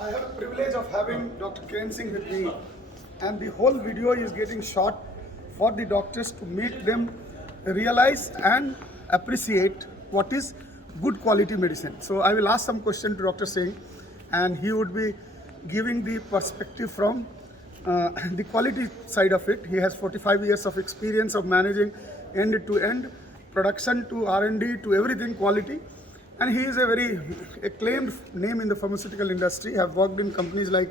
I have a privilege of having Dr. Kiran Singh with me, and the whole video is getting shot for the doctors to make them realize and appreciate what is good quality medicine. So I will ask some question to Dr. Singh, and he would be giving the perspective from the quality side of it. He has 45 years of experience of managing end-to-end production to R&D to everything quality. And he is a very acclaimed name in the pharmaceutical industry. Have worked in companies like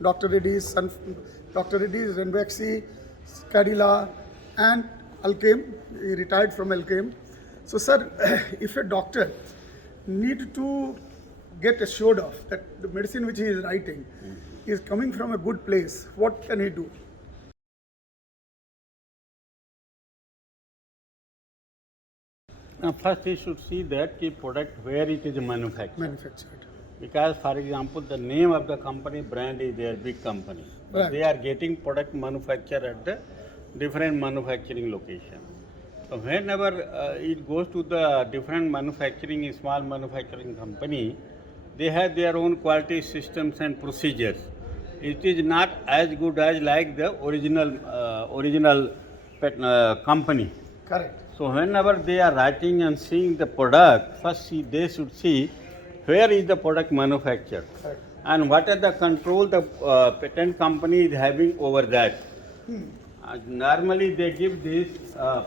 Dr. Reddy's, Renvexi, Cadila, and Alkem. He retired from Alkem. So, sir, if a doctor need to get assured of that the medicine which he is writing is coming from a good place, what can he do? Now, first he should see that the product where it is Manufactured. Because, for example, the name of the company brand is their big company. Right. They are getting product manufactured at the different manufacturing location. So whenever it goes to the different manufacturing, small manufacturing company, they have their own quality systems and procedures. It is not as good as like the original company. Correct. So whenever they are writing and seeing the product, first they should see where is the product manufactured Correct. and what are the control the patent company is having over that. Normally they give this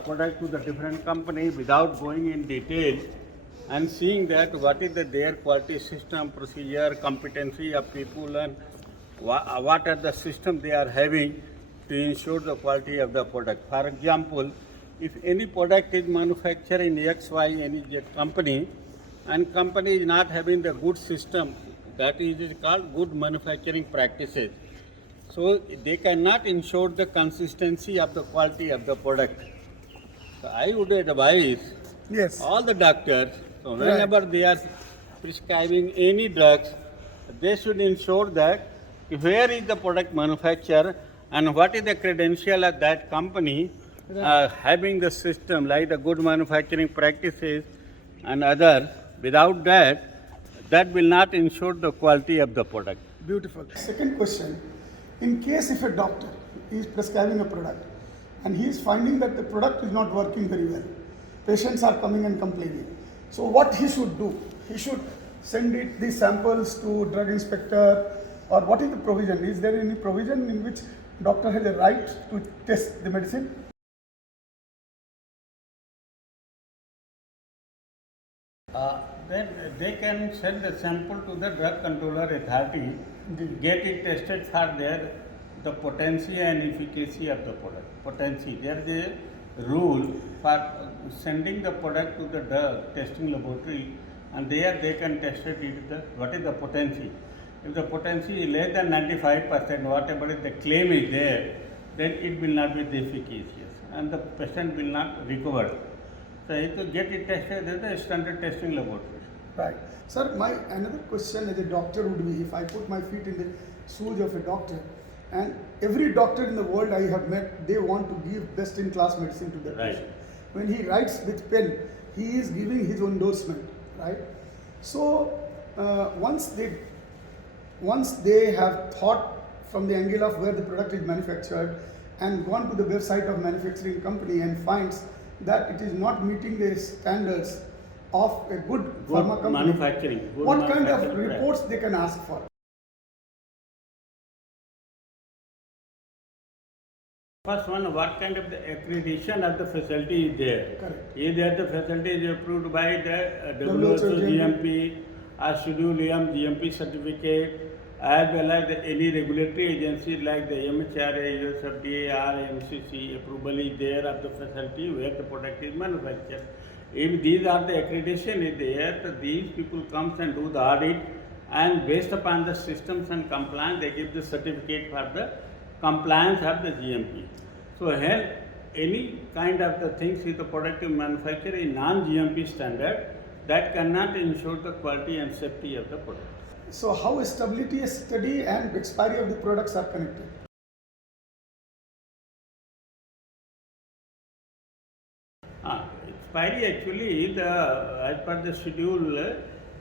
product to the different company without going in detail and seeing that what is their quality system, procedure, competency of people and what are the system they are having to ensure the quality of the product. For example, if any product is manufactured in XY any company and company is not having the good system, that is called good manufacturing practices. So they cannot ensure the consistency of the quality of the product. So I would advise Yes. all the doctors, so whenever they are prescribing any drugs, they should ensure that where is the product manufactured and what is the credential of that company having the system like the good manufacturing practices and others. Without that will not ensure the quality of the product. Beautiful. Second question, in case if a doctor is prescribing a product and he is finding that the product is not working very well, patients are coming and complaining. So what he should do? He should send the samples to drug inspector, or what is the provision? Is there any provision in which doctor has a right to test the medicine? Then they can send the sample to the drug controller authority, get it tested for the potency and efficacy of the product. Potency, there is a rule for sending the product to the drug testing laboratory, and there they can test it what is the potency. If the potency is less than 95%, whatever the claim is there, then it will not be efficacious and the patient will not recover. So if to get it tested at the standard testing laboratory. Right. Sir, my another question as a doctor would be, if I put my feet in the shoes of a doctor, and every doctor in the world I have met, they want to give best in class medicine to their patient. When he writes with pen, he is giving his endorsement, right? So once they have thought from the angle of where the product is manufactured and gone to the website of manufacturing company and finds that it is not meeting the standards of a good pharma company, manufacturing. What kind of reports they can ask for? First one, what kind of the accreditation of the facility is there? Correct. Is there the facility is approved by the WHO GMP or Schedule M GMP certificate, as well as any regulatory agency like the MHRA, USFDA or MCC approval is there of the facility where the product is manufactured. If these are the accreditation is there, so these people comes and do the audit, and based upon the systems and compliance, they give the certificate for the compliance of the GMP. So here, any kind of the things if the product is manufactured in non-GMP standard, that cannot ensure the quality and safety of the product. So how stability study and expiry of the products are connected? Expiry actually, as per the schedule,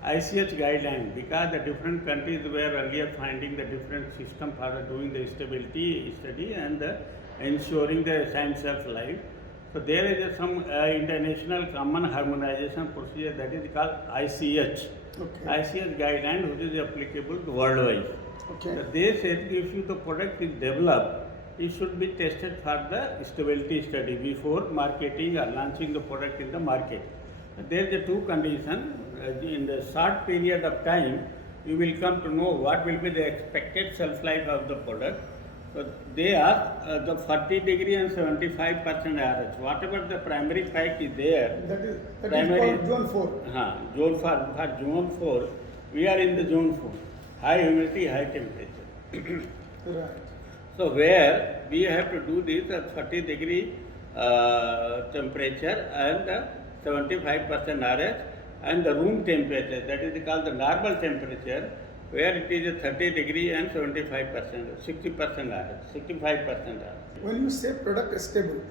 ICH guideline, because the different countries were earlier finding the different system for doing the stability study and ensuring the time shelf life. So there is some international common harmonization procedure that is called ICH. Okay. ICH guideline which is applicable to worldwide. Okay. So they said if you the product is developed, it should be tested for the stability study before marketing or launching the product in the market. There is a two condition. In the short period of time, you will come to know what will be the expected shelf life of the product. So they are the 40 degree and 75% RH. Whatever the primary fact is there, That is primary called zone 4. Zone for zone 4, we are in the zone 4. High humidity, high temperature. Right. So where we have to do this at 30 degree temperature and 75% RH and the room temperature, that is called the normal temperature, where it is a 30 degree and 75%, 60% RH, 65% RH. When you say product is stable,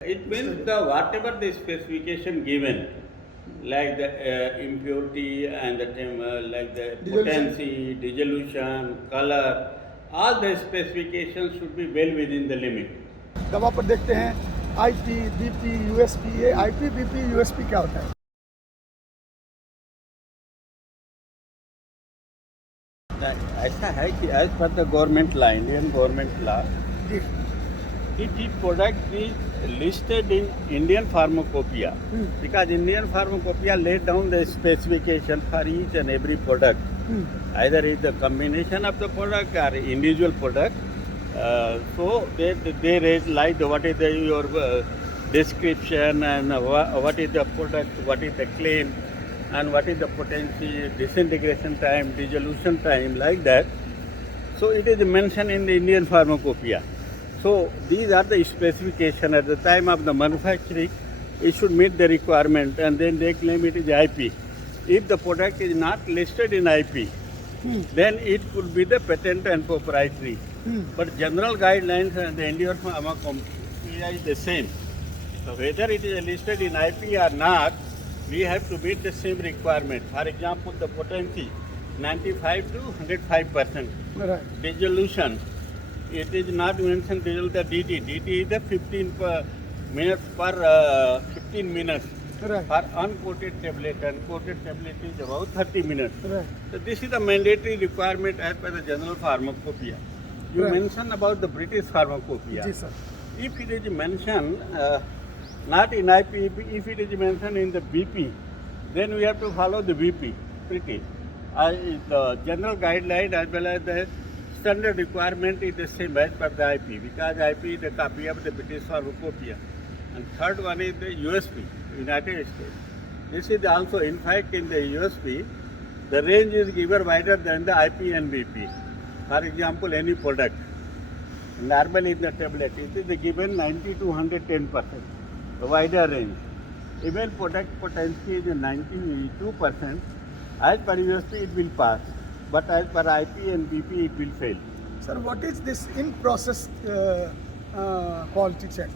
It means the whatever the specification given, like the impurity and the like the potency, dissolution, color, all the specifications should be well within the limit. दवा पर देखते हैं IP, BP, USP. ये IP, BP, USP क्या होता है? ऐसा है कि as per the government law, Indian government law, जी. if the product is listed in Indian Pharmacopoeia, because Indian Pharmacopoeia laid down the specification for each and every product, either it's the combination of the product or individual product. So they rate like what is your description and what is the product, what is the claim, and what is the potential disintegration time, dissolution time, like that. So it is mentioned in the Indian Pharmacopoeia. So these are the specification at the time of the manufacturing. It should meet the requirement, and then they claim it is IP. If the product is not listed in IP, then it could be the patent and proprietary. But general guidelines and the Indian Pharmacopoeia is the same. So whether it is listed in IP or not, we have to meet the same requirement. For example, the potency 95 to 105%. Right. Dissolution, it is not mentioned the DT. DT is the 15 minutes per 15 minutes. Right. For uncoated tablet, and coated tablet is about 30 minutes. Right. So this is the mandatory requirement as per the general pharmacopoeia. You Right. mentioned about the British pharmacopoeia. जी sir. If it is mentioned not in IP, if it is mentioned in the BP, then we have to follow the BP, British. The general guideline as well as the standard requirement is the same as per the IP, because IP is the copy of the British pharmacopoeia. And third one is the USP, United States. This is also, in fact, in the USP, the range is given wider than the IP and BP. For example, any product, normally in the tablet, it is given 90 to 110%, the wider range. Even product potency is 92%, as per USP it will pass, but as per IP and BP it will fail. Sir, what is this in-process quality check?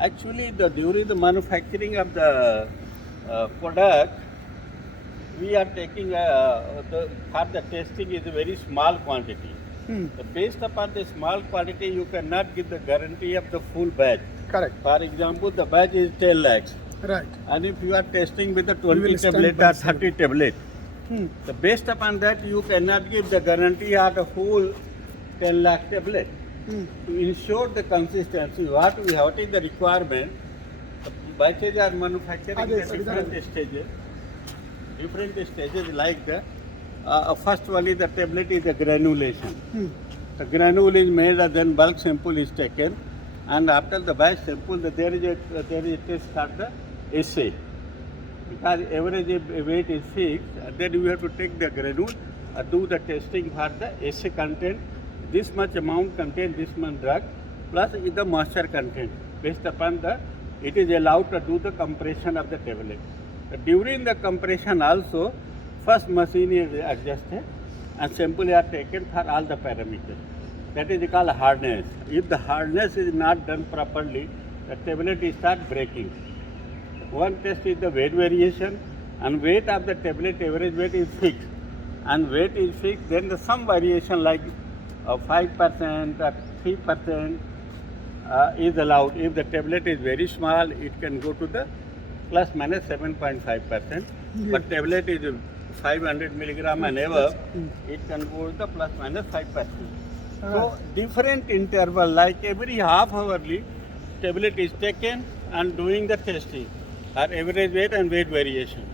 Actually, during the manufacturing of the product, we are taking for the testing is a very small quantity. Based upon the small quantity, you cannot give the guarantee of the full batch. Correct. For example, the batch is 10 lakhs. Right. And if you are testing with the You 20 will stand tablet by or 30 tablet, so based upon that, you cannot give the guarantee of the whole 10 lakh tablet. To ensure the consistency, what is the requirement? The batches are manufactured in the different stages. Different stages like the first one is the tablet is the granulation. The granule is made and then bulk sample is taken, and after the batch sample, there is a test called the assay. Because average weight is fixed, and then you have to take the granule, do the testing for the assay content. This much amount contain this much drug, plus is the moisture content. Based upon it is allowed to do the compression of the tablet. During the compression also, first machine is adjusted and sample are taken for all the parameters. that is called hardness. If the hardness is not done properly, the tablet start breaking. One test is the weight variation, and weight of the tablet, average weight is fixed. And weight is fixed, then the some variation like 5% or 3% is allowed. If the tablet is very small, it can go to the plus minus 7.5%. But tablet is 500 milligram and above, it can go to the plus minus 5%. So different interval, like every half hourly, tablet is taken and doing the testing, or average weight and weight variation.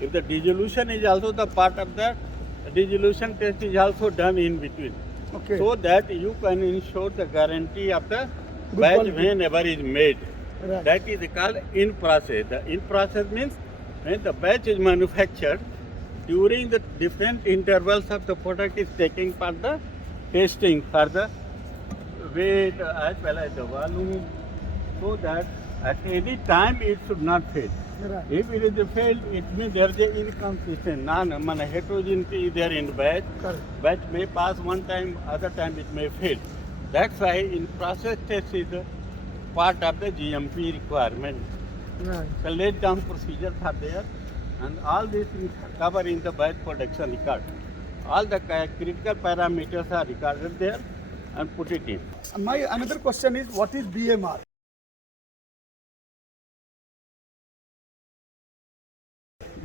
If the dissolution is also the part of that, the dissolution test is also done in between. Okay. So that you can ensure the guarantee of the Good batch quality. whenever is made. Right. That is called in process. The in process means when the batch is manufactured, during the different intervals of the product is taking part the testing for the weight as well as the volume, so that at any time it should not fail. Right. If it is failed, it means there is a inconsistent, heterogeneity is there in batch. Correct. Batch may pass one time, other time it may fail. That's why in process test is a part of the GMP requirement. Right. The laid down procedures are there, and all these things are covered in the batch production record. All the critical parameters are recorded there and put it in. My another question is, what is BMR?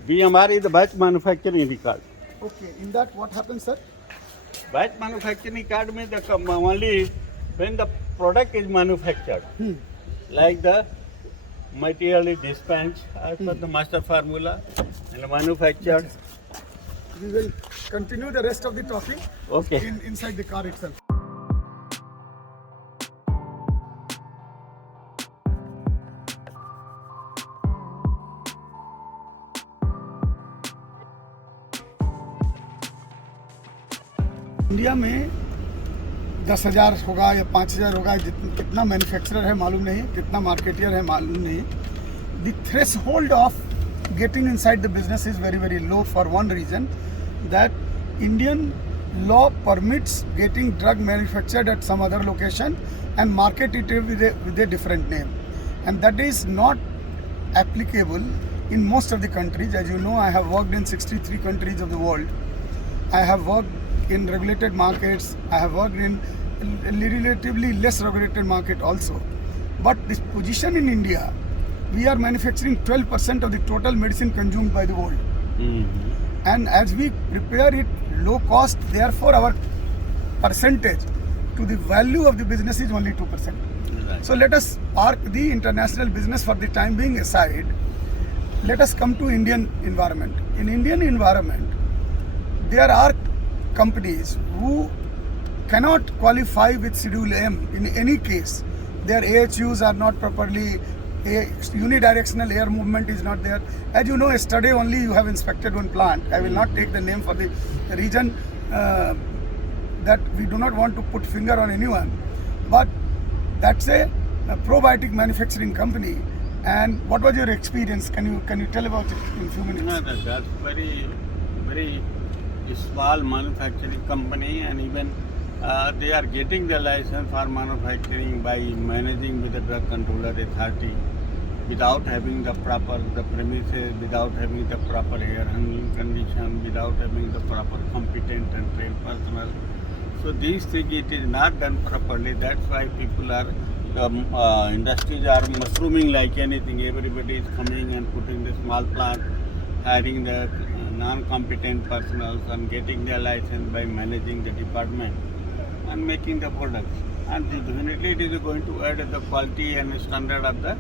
BMR is the batch manufacturing record. Okay. In that, what happens, sir? Batch manufacturing card means the only when the product is manufactured, like the material is dispensed as per the master formula and manufactured. We will continue the rest of the talking Okay. inside the car itself. India में 10,000 होगा या 5,000 होगा, कितना manufacturer है मालूम नहीं, कितना marketeer है मालूम नहीं. The threshold of getting inside the business is very, very low for one reason, that Indian law permits getting drug manufactured at some other location and market it with a different name. And that is not applicable in most of the countries. As you know, I have worked in 63 countries of the world. I have worked in regulated markets. I have worked in relatively less regulated market also. But this position in India, we are manufacturing 12% of the total medicine consumed by the world. And as we prepare it low cost, therefore our percentage to the value of the business is only 2%. Right. So let us park the international business for the time being aside. Let us come to Indian environment. In Indian environment, there are companies who cannot qualify with Schedule M in any case. Their AHUs are not properly, a unidirectional air movement is not there. As you know, yesterday only you have inspected one plant. I will not take the name for the region that we do not want to put finger on anyone. But that's a probiotic manufacturing company. And what was your experience? Can you tell about it in a few minutes? No, that's very small manufacturing company, and even they are getting the license for manufacturing by managing with the drug controller authority, without having the proper premises, without having the proper air handling condition, without having the proper competent and trained personnel. So these things, it is not done properly. That's why people are industries are mushrooming like anything. Everybody is coming and putting the small plant, hiring the non-competent personnel and getting their license by managing the department and making the products. And definitely it is going to add the quality and standard of the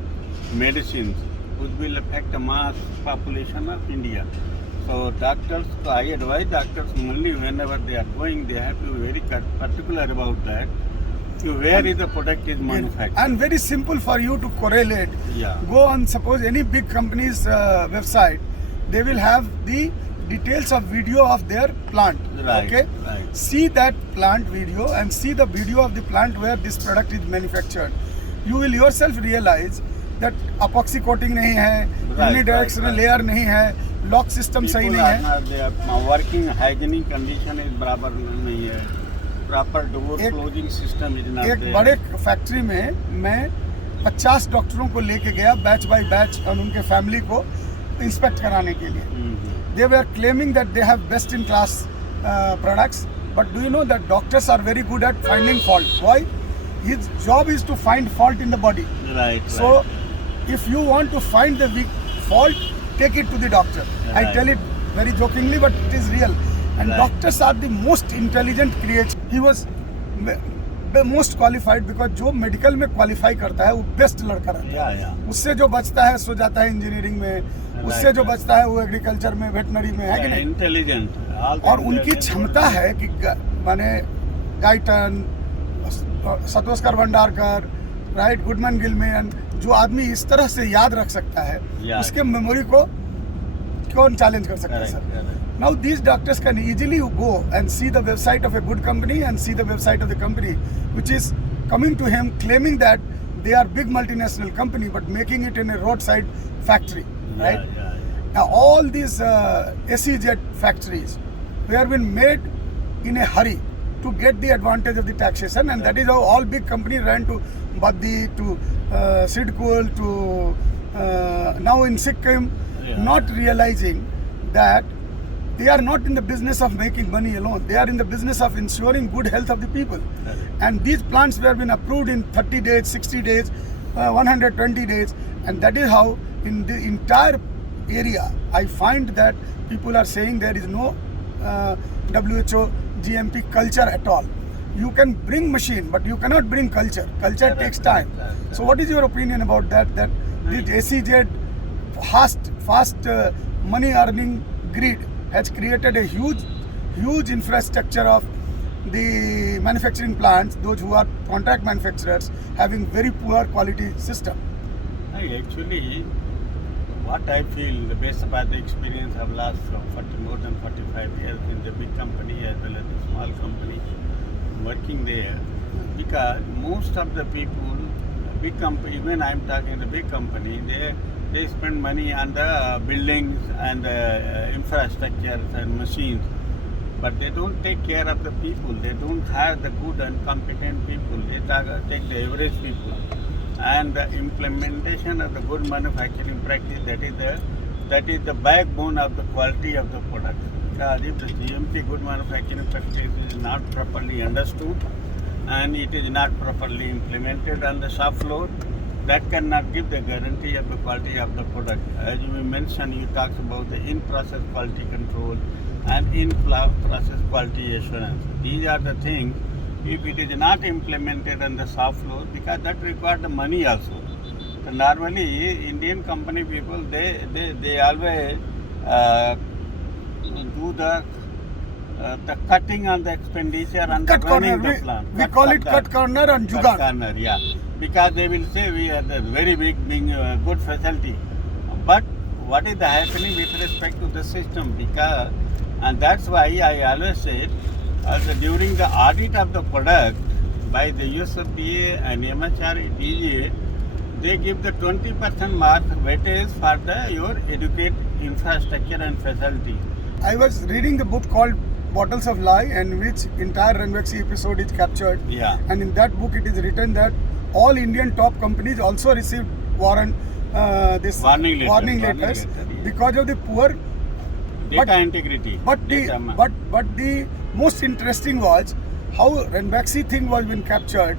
medicines, which will affect the mass population of India. So doctors, I advise doctors only whenever they are going, they have to be very particular about that. So where is the product is manufactured? And very simple for you to correlate. Yeah. Go on, suppose any big company's website, they will have the details of video of their plant. Right, Okay. right. See that plant video and see the video of the plant where this product is manufactured. You will yourself realize that epoxy coating नहीं है, Right, unidirectional right, right. layer नहीं है, lock system सही People नहीं are है. not, their working hygienic condition is बराबर नहीं है. proper door एक- closing system is not एक there. बड़े फैक्ट्री में मैं 50 डॉक्टरों को लेके गया बैच बाय बैच और उनके फैमिली को इंस्पेक्ट कराने के लिए. Mhm. They were claiming that they have best in class products, but do you know that doctors are very good at finding fault? Why? His job is to find fault in the body. Right. So right. if you want to find the weak fault, take it to the doctor. I Right. tell it very jokingly, but it is real. And Right. doctors are the most intelligent creatures. He was most qualified because जो medical में qualify करता है वो best लड़का रहता है. Yeah, yeah. उससे जो बचता है सो जाता है इंजीनियरिंग में, उससे जो बचता है वो एग्रीकल्चर में, वेटनरी में, है कि नहीं? Intelligent. All और उनकी intelligent. क्षमता है कि माने Guyton, Satoskar Bhandarkar, right, Goodman Gilman, जो आदमी इस तरह से याद रख सकता है, Yeah. उसके मेमोरी को कौन चैलेंज कर सकता है Correct, sir? correct. Now these doctors can easily go and see the website of a good company and see the website of the company which is coming to him claiming that they are big multinational company but making it in a roadside factory, right? Yeah, yeah, yeah. Now all these SEZ factories, they have been made in a hurry to get the advantage of the taxation, and that is how all big companies ran to Baddi, to Sidkul, to now in Sikkim, Yeah. not realizing that they are not in the business of making money alone. They are in the business of ensuring good health of the people. Correct. And these plants were been approved in 30 days, 60 days, 120 days, and that is how in the entire area I find that people are saying there is no WHO GMP culture at all. You can bring machine, but you cannot bring culture. Culture Correct, takes time. correct. So what is your opinion about that? That this SEZ fast money earning greed has created a huge infrastructure of the manufacturing plants, those who are contract manufacturers having very poor quality system. Actually, what I feel, based upon the experience of last more than 45 years in the big company as well as the small company, working there, because most of the people, big company, even I'm talking the big company, they spend money on the buildings and infrastructures and machines, but they don't take care of the people. They don't have the good and competent people. They take the average people. And the implementation of the good manufacturing practice, that is the backbone of the quality of the product. Because if the GMP good manufacturing practice is not properly understood and it is not properly implemented on the shop floor, that cannot give the guarantee of the quality of the product. As you mentioned, you talked about the in-process quality control and in-process quality assurance. These are the things. If it is not implemented on the shop floor, because that requires the money also. So normally, Indian company people, they always do the cutting on the expenditure and Cut running corner, the plant. we call it cut corner and Cut jugaad. corner, yeah. Because they will say we are the very big, good facility. But what is happening with respect to the system? Because, and that's why I always said, during the audit of the product by the USFDA and MHRDA, they give the 20% mark weightage for your educate infrastructure and facility. I was reading the book called Bottles of Lie, in which entire Ranbaxy episode is captured. Yeah. And in that book, it is written that all Indian top companies also received warning letters yeah. because of the poor Data integrity. But the most interesting was how Ranbaxy thing was been captured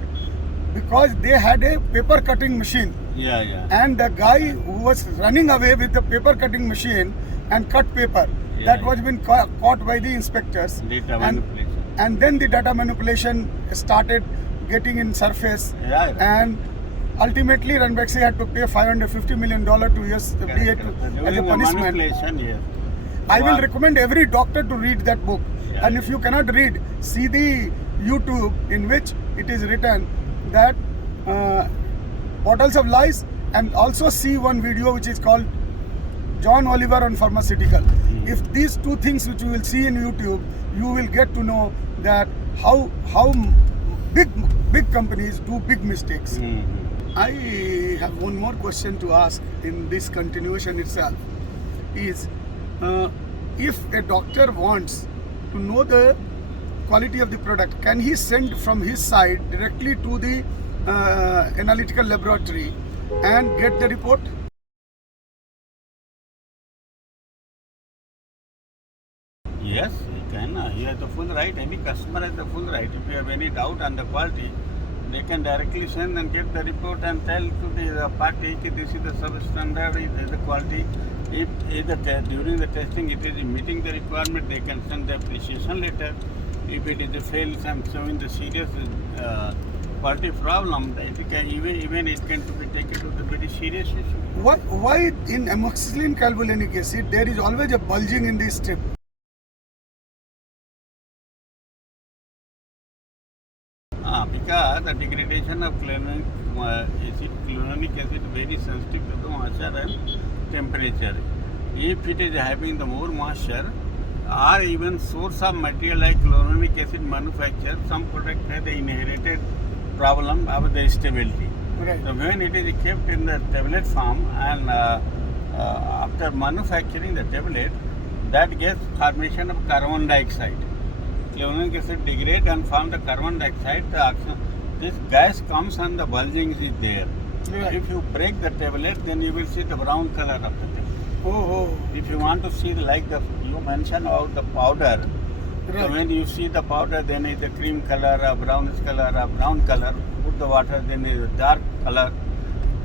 because they had a paper cutting machine, Yeah, yeah. and the guy who was running away with the paper cutting machine and cut paper, Yeah, that yeah. was been caught by the inspectors. Data and, manipulation. and then the data manipulation started getting in surface, Yeah, yeah. and ultimately Ranbaxy had to pay $550 million to USFDA as a During the punishment. manipulation, yes. I will Wow. recommend every doctor to read that book. Yeah. And if you cannot read, see the YouTube in which it is written that Bottles of Lies, and also see one video which is called John Oliver on Pharmaceutical. If these two things which you will see in YouTube, you will get to know that how big companies do big mistakes. Mhm. I have one more question to ask in this continuation itself is if a doctor wants to know the quality of the product, can he send from his side directly to the analytical laboratory and get the report? Yes, you can. He has the full right. Any customer has the full right. If you have any doubt on the quality, they can directly send and get the report and tell to the party that this is the substandard, this is the quality. If during the testing it is meeting the requirement, they can send the appreciation letter. If it is a fail, and showing the serious quality problem, it can even it can be taken to the very serious issue. Why in amoxicillin clavulanic acid there is always a bulging in the strip? Because the degradation of chloronic acid very sensitive to the moisture and temperature. If it is having the more moisture or even source of material like chloronic acid manufacture, some product has the inherited problem of the stability. Right. So when it is kept in the tablet form and after manufacturing the tablet, that gets formation of carbon dioxide. Chloronic acid degrade and form the carbon dioxide. This gas comes and the bulging is there. Right. If you break the tablet, then you will see the brown color of the tablet. Oh. If you want to see like you mentioned about the powder, Right. so when you see the powder, then it's a cream color, a brownish color, a brown color. Put the water, then it's a dark color.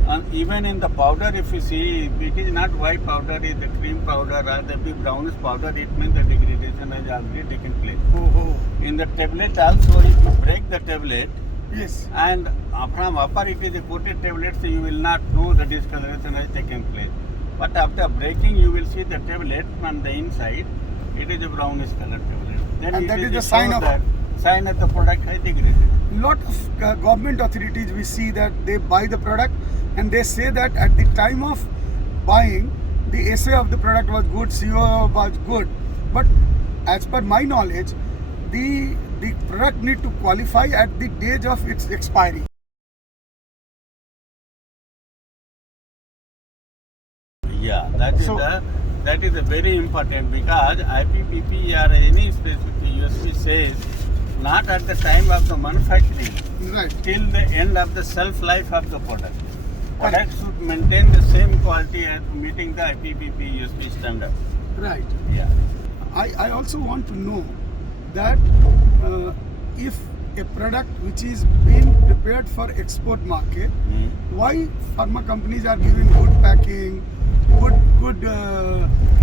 And even in the powder, if you see, it is not white powder, it's the cream powder or the brownish powder, it means the degradation has already taken place. Oh. In the tablet also, if you break the tablet Yes. and from upper it is a coated tablet, so you will not know the discoloration has taken place. But after breaking, you will see the tablet from the inside, it is a brownish color tablet. Then And it that is a the sign show of- that sign that the product has degraded. Lot of government authorities, we see that they buy the product and they say that at the time of buying, the assay of the product was good, CO was good. But as per my knowledge, the product need to qualify at the date of its expiry. Yeah, that is So- that is a very important because IPPP or any specific USP says not at the time of the manufacturing, Right. till the end of the shelf life of the product. Product should maintain the same quality as meeting the IPPP USP standard. Right. Yeah. I also want to know that if a product which is being prepared for export market, why pharma companies are giving good packing, good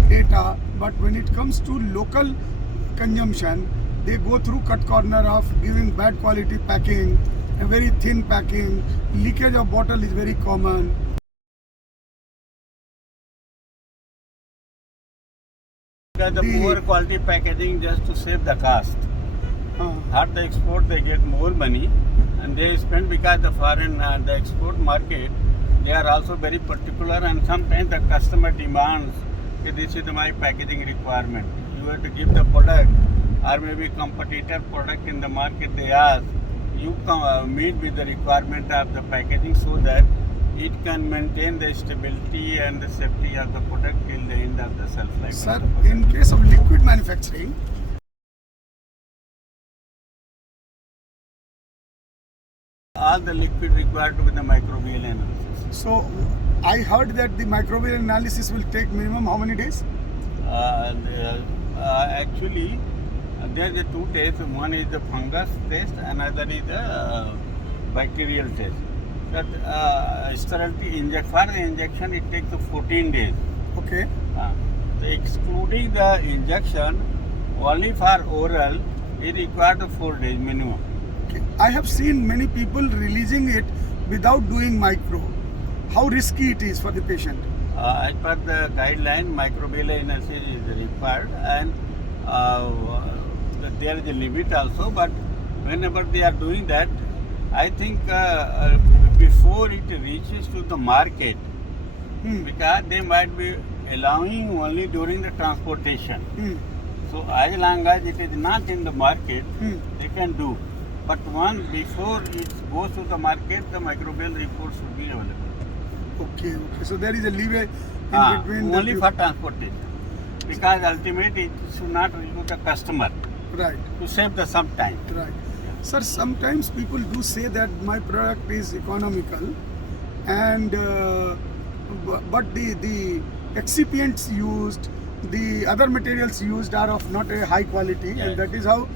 data, but when it comes to local consumption, they go through cut corner of giving bad quality packing, a very thin packing, leakage of bottle is very common. Because the The- poor quality packaging just to save the cost. Uh, At the export, they get more money, and they spend because the foreign the export market, they are also very particular, and sometimes the customer demands that this is my packaging requirement. You have to give the product, or maybe competitor product in the market. They ask you meet with the requirement of the packaging so that it can maintain the stability and the safety of the product till the end of the shelf life. Sir, of the product. in case of liquid manufacturing, All the liquid required to be the microbial analysis. so I heard that the microbial analysis will take minimum how many days? Actually, there are two tests. One is the fungus test, another is the bacterial test. That sterility for the injection, it takes 14 days. Okay. So excluding the injection, only for oral, it required 4 days minimum. Okay. I have seen many people releasing it without doing micro. How risky it is for the patient? As per the guideline, microbial analysis is required, and there is a limit also. But whenever they are doing that, I think before it reaches to the market, because they might be allowing only during the transportation. So as long as it is not in the market, they can do. But once before it goes to the market, the microbial report should be available. Okay. So there is a leeway in between. Only for transportation. Because ultimately it should not reach to the customer. Right. to save the some time. Right. Sir, sometimes people do say that my product is economical, and but the excipients used, the other materials used are of not a high quality, Yes. and that is how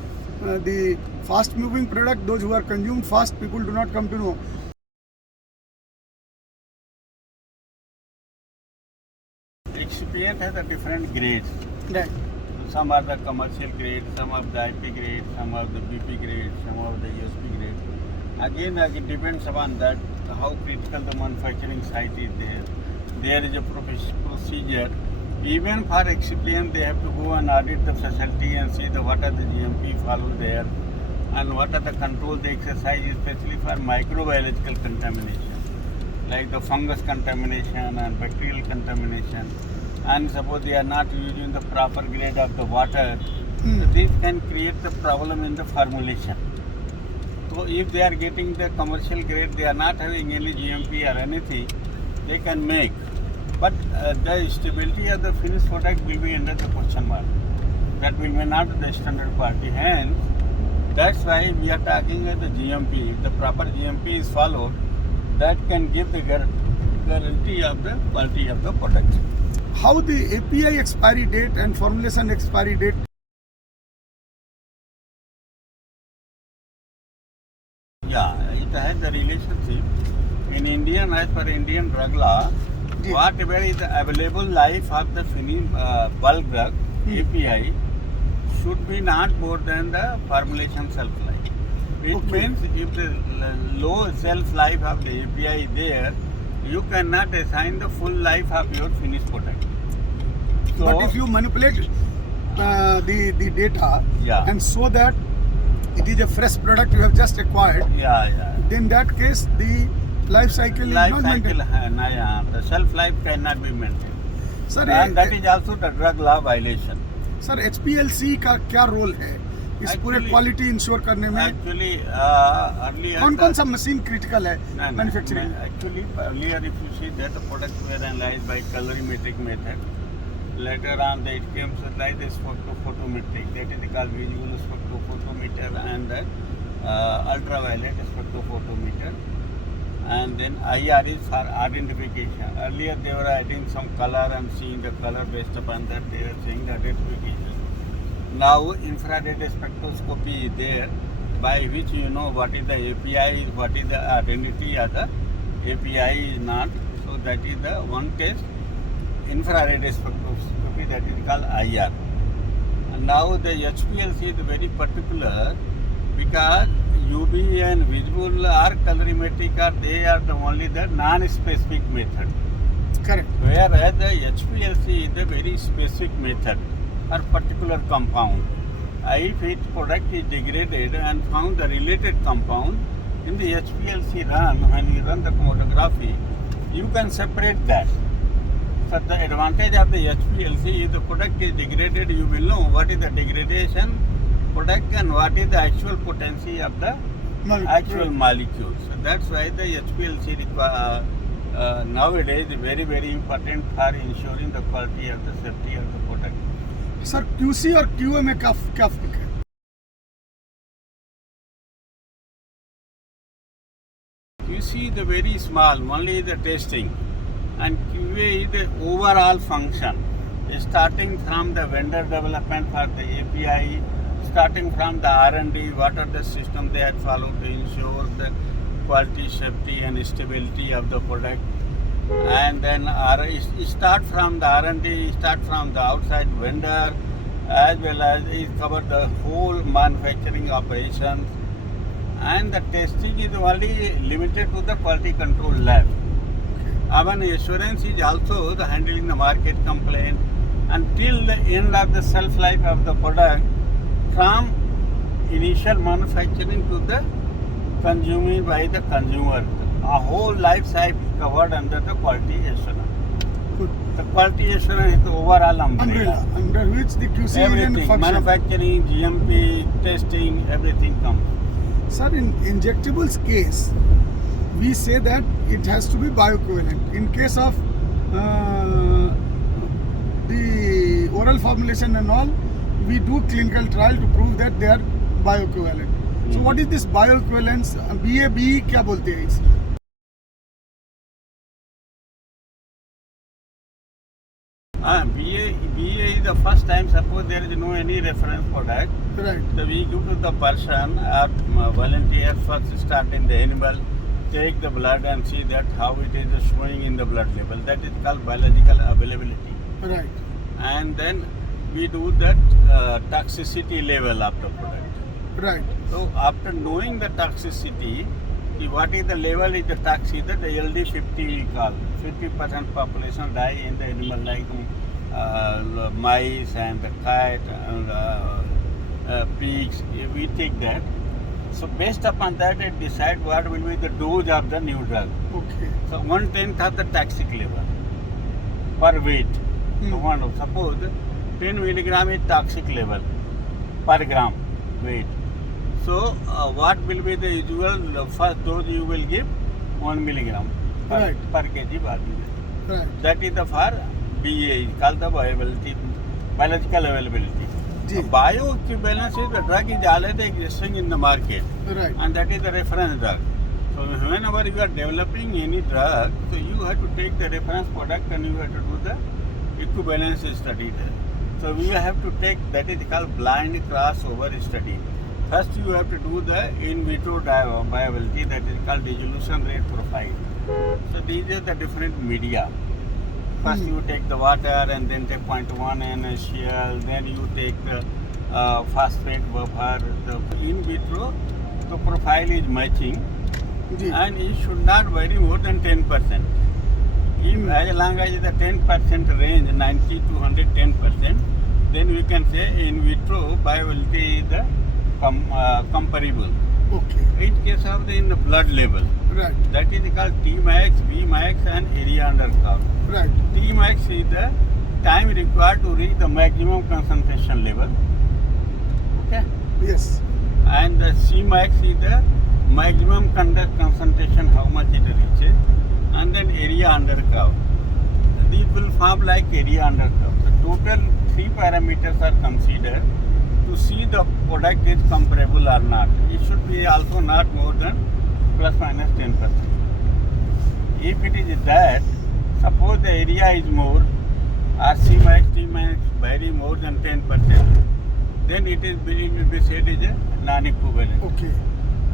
the fast moving product, those who are consumed fast, people do not come to know. Excipient has a different grades. Right. Some are the commercial grade, some are the IP grade, some are the BP grade, some are the USP grade. Again, it depends upon that how critical the manufacturing site is there. There is a procedure. Even for excipient, they have to go and audit the facility and see what are the GMP followed there and what are the control they exercise, especially for microbiological contamination, like the fungus contamination and bacterial contamination. And suppose they are not using the proper grade of the water, this can create the problem in the formulation. So if they are getting the commercial grade, they are not having any GMP or anything, they can make. But the stability of the finished product will be under the question mark. That will be not the standard quality. Hence, that's why we are talking about the GMP. If the proper GMP is followed, that can give the guarantee of the quality of the product. How the API expiry date and formulation expiry date? Yeah, it has the relationship. In Indian, as per Indian drug law, Ji. whatever is the available life of the finished bulk drug, API, should be not more than the formulation shelf life. It Okay. means if the low shelf life of the API is there, you cannot assign the full life of your finished product. So, But if you manipulate the data Yeah. and show that it is a fresh product you have just acquired, yeah. then in that case the life cycle is Life not cycle, maintained. the shelf life cannot be maintained. Sir, And that is also the drug law violation. Sir HPLC का क्या role है इस पूरे Actually- quality ensure करने में? Actually, earlier. कौन कौन सा मशीन क्रिटिकल है manufacturing? Actually, earlier, if you see that the products were analyzed by colorimetric method. Later on, it came to like the spectrophotometric. That is called visual spectrophotometer and the ultraviolet spectrophotometer. And then IR is for identification. Earlier, they were adding some color and seeing the color based upon that they are saying the identification. Now, infrared spectroscopy is there, by which you know what is the API, what is the identity of the API is not. So that is the one test, infrared spectroscopy, that is called IR. And now the HPLC is very particular because UV and visible or colorimetric are they are the only the non-specific method. Correct. Whereas the HPLC is a very specific method or particular compound. If its product is degraded and found the related compound, in the HPLC run, when you run the chromatography, you can separate that. So the advantage of the HPLC is the product is degraded, you will know what is the degradation product and what is the actual potency of the actual molecule. So that's why the HPLC nowadays is very, very important for ensuring the quality of the safety of the product. Sir QC और QA में क्या फर्क है? QC is the very small, only the testing, and QA is the overall function, starting from the vendor development for the API, starting from the R&D, what are the system they had followed to ensure the quality, safety and stability of the product. And then start from the R&D, start from the outside vendor, as well as it cover the whole manufacturing operations. And the testing is only limited to the quality control lab. Even assurance is also the handling the market complaint until the end of the shelf life of the product, from initial manufacturing to the consuming by the consumer. A whole life cycle covered under the quality assurance. Good. The quality assurance is the overall umbrella. Under which the QC Everything, unit function. manufacturing, GMP, testing, everything comes. Sir, in injectables case, we say that it has to be bioequivalent. In case of the oral formulation and all, we do clinical trial to prove that they are bioequivalent. So what is this bioequivalence? BA-BE क्या बोलते हैं इस? BA is the first time, suppose there is no any reference product, Right. so we give to the person or volunteer first start in the animal, take the blood and see that how it is showing in the blood level. That is called biological availability. Right. And then we do that toxicity level of the product. Right. So after knowing the toxicity, what is the level is the toxic, the LD50 we call. 50% population die in the animal like mice and the cat and pigs. We take that. So based upon that, it decide what will be the dose of the new drug. Okay. So 1/10 of the toxic level per weight. So suppose 10 milligram is toxic level per gram weight. So what will be the usual first dose you will give? 1 milligram Right. per kg body. Right. That is the for BA, is called the biological availability. Ji. Bioequivalence is the drug is already existing in the market, Right. and that is the reference drug. So whenever you are developing any drug, so you have to take the reference product and you have to do the equivalence study there. So we have to take, that is called blind crossover study. First you have to do the in vitro viability, that is called dissolution rate profile. So these are the different media. First you take the water and then take 0.1 NaCl, then you take the phosphate buffer. The in vitro, the profile is matching Ji. and it should not vary more than 10%. If as long as the 10% range, 90 to 110%, then we can say in vitro viability is the comparable. Okay. In case of the in the blood level, Right. that is called Tmax, Vmax and area under curve. Right. Tmax is the time required to reach the maximum concentration level. Okay. Yes. And the Cmax is the maximum concentration, how much it reaches. And then area under curve. These will form like area under curve. The total 3 parameters are considered to see the product is comparable or not. It should be also not more than plus minus 10%. If it is that, suppose the area is more, or Cmax, Tmax vary more than 10%, then it will be said is a non-equivalent. Okay.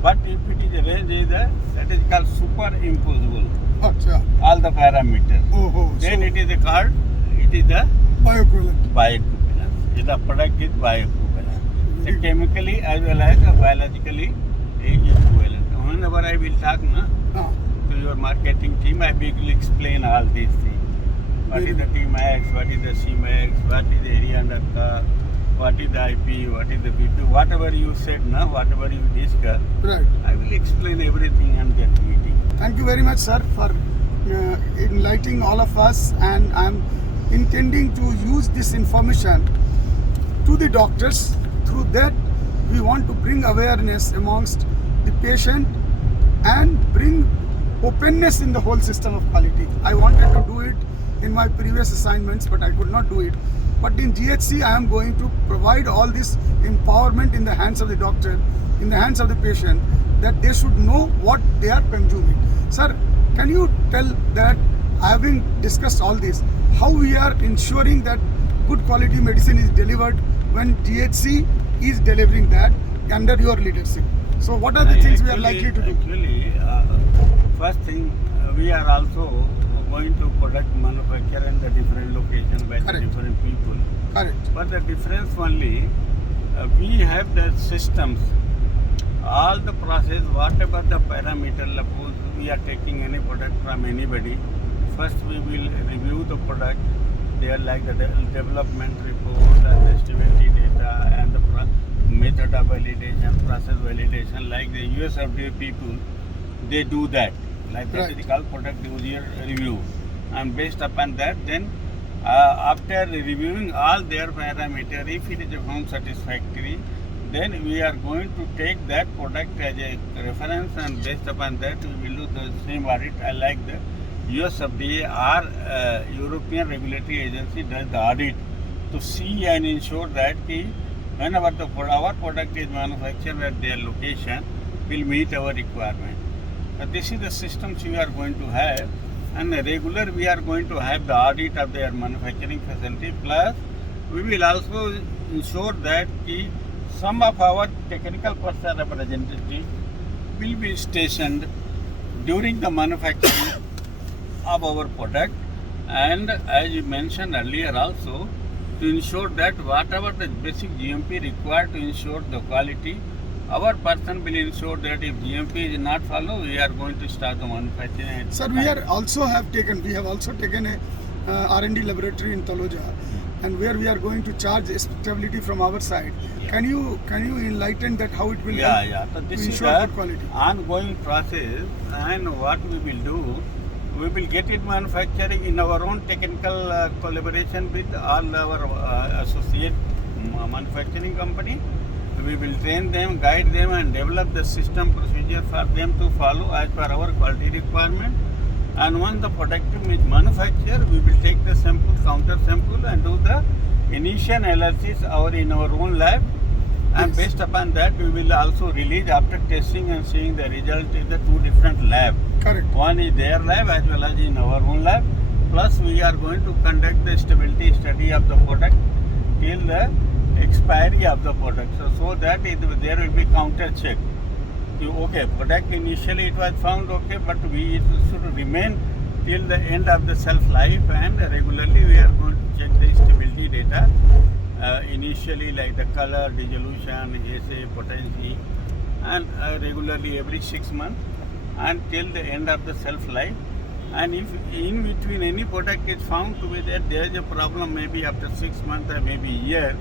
But if it is a range is a, that is called superimposable, Acha. all the parameters. Oh. Then So it is called, it is the bioequivalent. bioequivalence. The product is bioequivalent. So chemically as well as biologically equivalent. Whenever I will talk to your marketing team, I will explain all these things. What is the Tmax, what is the Cmax, what is the area under curve, what is the IP, what is the BP, whatever you said, whatever you discuss, Right. I will explain everything on that meeting. Thank you very much, sir, for enlightening all of us, and I'm intending to use this information to the doctors. Through that, we want to bring awareness amongst the patient and bring openness in the whole system of quality. I wanted to do it in my previous assignments, but I could not do it. But in GHC, I am going to provide all this empowerment in the hands of the doctor, in the hands of the patient, that they should know what they are consuming. Sir, can you tell that, having discussed all this, how we are ensuring that good quality medicine is delivered when GHC is delivering that under your leadership? So what are the things we are likely to do? Actually, first thing, we are also going to product manufacture in the different locations by the Correct. different people. Correct. But the difference only, we have the systems, all the process, whatever the parameter, suppose we are taking any product from anybody, first we will review the product, they are like the development report, the stability data and the method of validation, process validation, like the US FDA people, they do that. Like that Right. is called product user review. And based upon that, then after reviewing all their parameters, if it is found satisfactory, then we are going to take that product as a reference, and based upon that we will do the same audit. Like the US FDA or European regulatory agency does the audit to see and ensure that whenever our product is manufactured at their location, will meet our requirement. This is the systems we are going to have, and regular we are going to have the audit of their manufacturing facility. Plus, we will also ensure that some of our technical personnel representatives will be stationed during the manufacturing of our product, and as you mentioned earlier also, to ensure that whatever the basic GMP required to ensure the quality, our person will ensure that if GMP is not followed, we are going to start the manufacturing. Sir, we have also taken a R&D laboratory in Taloja, and where we are going to charge stability from our side. Yeah. Can you enlighten that how it will help So to this is ensure the good quality? ongoing process, and what we will do, we will get it manufacturing in our own technical collaboration with all our associate manufacturing company. We will train them, guide them, and develop the system procedure for them to follow as per our quality requirement. And once the product is manufactured, we will take the sample, counter sample, and do the initial analysis in our own lab. And Yes. based upon that, we will also release after testing and seeing the result in the two different labs. Correct. One is their lab as well as in our own lab. Plus, we are going to conduct the stability study of the product till the expiry of the product. So that there will be counter check. Okay, product initially it was found okay, but it should remain till the end of the shelf life, and regularly we are going to check the stability data. Initially, like the color, dissolution, assay, potency, and regularly every 6 months until the end of the shelf life. And if in between any product is found to be there is a problem, maybe after 6 months or maybe a year,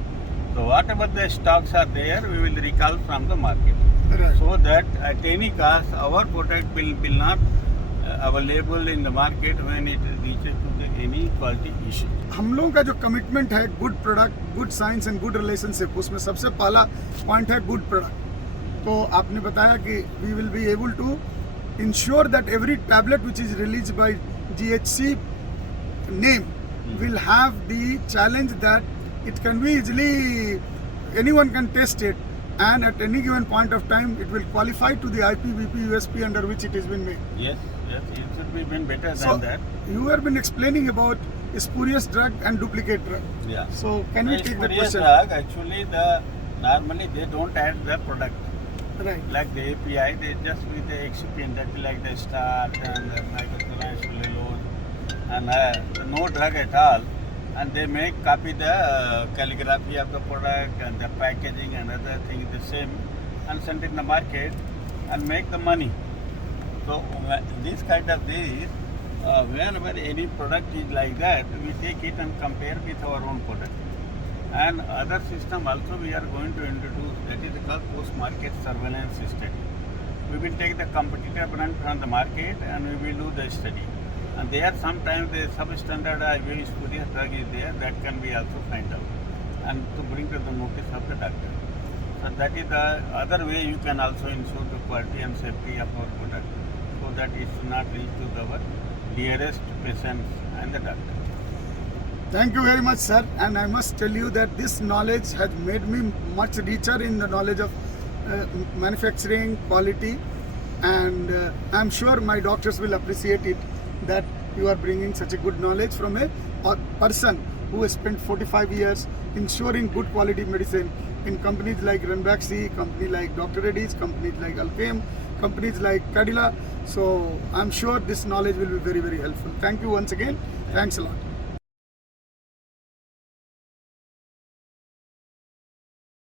so whatever the stocks are there, we will recall from the market. Right. So that at any cost, our product will not available in the market when it reaches to any quality issue. हम लोगों का जो commitment है good product, good science and good relationship, उसमें सबसे पहला point है good product. तो आपने बताया कि we will be able to ensure that every tablet which is release by GHC name will have the challenge that it can be easily, anyone can test it, and at any given point of time it will qualify to the IPVP USP under which it has been made. Yes, it should be been better So than that. you have been explaining about spurious drug and duplicate drug. Yeah. So can we take the Spurious question? drug, actually, normally they don't add the product. Right. Like the API, they just with the excipient, that is like the starch and the microcolloid, cellulose, and no drug at all. And they copy the calligraphy of the product and the packaging and other things the same, and send it in the market and make the money. So this kind of this, whenever any product is like that, we take it and compare with our own product. And other system also we are going to introduce, that is called post-market surveillance study. We will take the competitor brand from the market and we will do the study. And there sometimes the substandard very spurious drug is there, that can be also find out and to bring to the notice of the doctor. So that is the other way you can also ensure the quality and safety of our product, so that it should not reach to our dearest patients and the doctor. Thank you very much, sir. And I must tell you that this knowledge has made me much richer in the knowledge of manufacturing, quality, and I'm sure my doctors will appreciate it, that you are bringing such a good knowledge from a person who has spent 45 years ensuring good quality medicine in companies like Ranbaxy, company like Dr. Reddy's, companies like Alkem, companies like Cadila. So I'm sure this knowledge will be very, very helpful. Thank you once again. Thanks a lot.